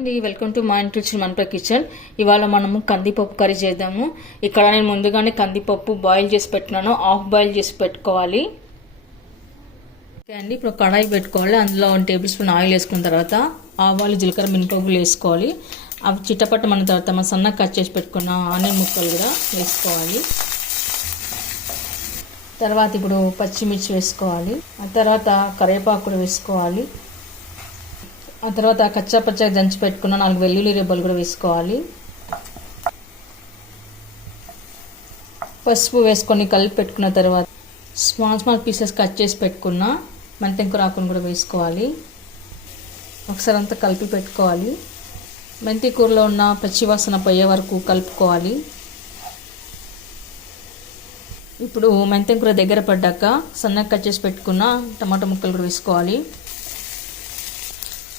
అండి, welcome to మా ఇంటి మనపై కిచెన్. ఇవాళ మనము కందిపప్పు కర్రీ చేద్దాము. ఇక్కడ నేను ముందుగానే కందిపప్పు బాయిల్ చేసి పెట్టినాను, హాఫ్ బాయిల్ చేసి పెట్టుకోవాలి. ఓకే అండి, ఇప్పుడు కడాయి పెట్టుకోవాలి. అందులో 1 టేబుల్ స్పూన్ ఆయిల్ వేసుకున్న తర్వాత ఆవాలు, జీలకర్ర, మినపప్పులు వేసుకోవాలి. అవి చిట్టపట్టమన్న తర్వాత మనం సన్నగా కట్ చేసి పెట్టుకున్న ఆనియన్ ముక్కలు కూడా వేసుకోవాలి. తర్వాత ఇప్పుడు పచ్చిమిర్చి వేసుకోవాలి. ఆ తర్వాత కరివేపాకు కూడా వేసుకోవాలి. ఆ తర్వాత కచ్చా పచ్చగా దంచి పెట్టుకున్న 4 వెల్లుల్లి రెబ్బలు కూడా వేసుకోవాలి. పసుపు వేసుకొని కలిపి పెట్టుకున్న తర్వాత స్మాల్ పీసెస్ కట్ చేసి పెట్టుకున్న మెంతికూర ఆకును కూడా వేసుకోవాలి. ఒకసారి అంతా కలిపి పెట్టుకోవాలి. మెంతి కూరలో ఉన్న పచ్చివాసన పోయే వరకు కలుపుకోవాలి. ఇప్పుడు మెంతికూర దగ్గర పడ్డాక సన్నగా కట్ చేసి పెట్టుకున్న టమాటా ముక్కలు కూడా వేసుకోవాలి.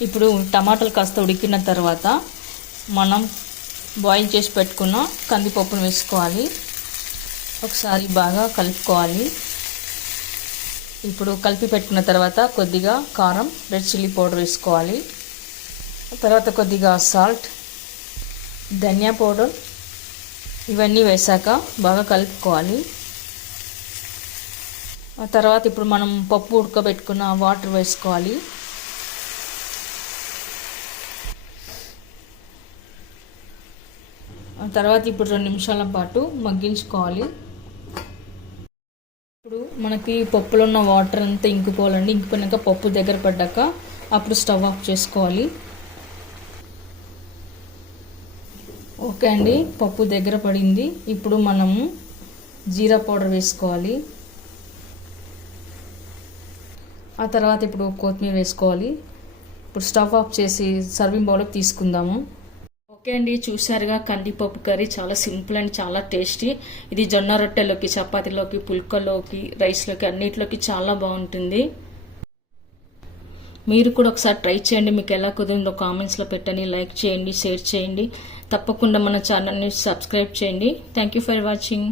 ఇప్పుడు టమాటాలు కాస్త ఉడికిన తర్వాత మనం బాయిల్ చేసి పెట్టుకున్న కందిపప్పును వేసుకోవాలి. ఒకసారి బాగా కలుపుకోవాలి. ఇప్పుడు కలిపి పెట్టుకున్న తర్వాత కొద్దిగా కారం, రెడ్ చిల్లీ పౌడర్ వేసుకోవాలి. తర్వాత కొద్దిగా సాల్ట్, ధనియా పౌడర్ ఇవన్నీ వేసాక బాగా కలుపుకోవాలి. ఆ తర్వాత ఇప్పుడు మనం పప్పు ఉడకబెట్టుకున్న వాటర్ వేసుకోవాలి. తర్వాత ఇప్పుడు 2 నిమిషాల పాటు మగ్గించుకోవాలి. ఇప్పుడు మనకి పప్పులో ఉన్న వాటర్ అంతా ఇంకిపోవాలండి. ఇంకిపోయినాక పప్పు దగ్గర పడ్డాక అప్పుడు స్టవ్ ఆఫ్ చేసుకోవాలి. ఓకే అండి, పప్పు దగ్గర పడింది. ఇప్పుడు మనము జీరా పౌడర్ వేసుకోవాలి. ఆ తర్వాత ఇప్పుడు కొత్తిమీర వేసుకోవాలి. ఇప్పుడు స్టవ్ ఆఫ్ చేసి సర్వింగ్ బౌల్కి తీసుకుందాము. ఓకే అండి, చూసారుగా కందిపప్పు కర్రీ చాలా సింపుల్ అండ్ చాలా టేస్టీ. ఇది జొన్న రొట్టెలోకి, చపాతీలోకి, పుల్కలోకి, రైస్లోకి అన్నిటిలోకి చాలా బాగుంటుంది. మీరు కూడా ఒకసారి ట్రై చేయండి. మీకు ఎలా కుదిరిందో కామెంట్స్లో పెట్టండి. లైక్ చేయండి, షేర్ చేయండి. తప్పకుండా మన ఛానల్ని సబ్స్క్రైబ్ చేయండి. Thank you for watching.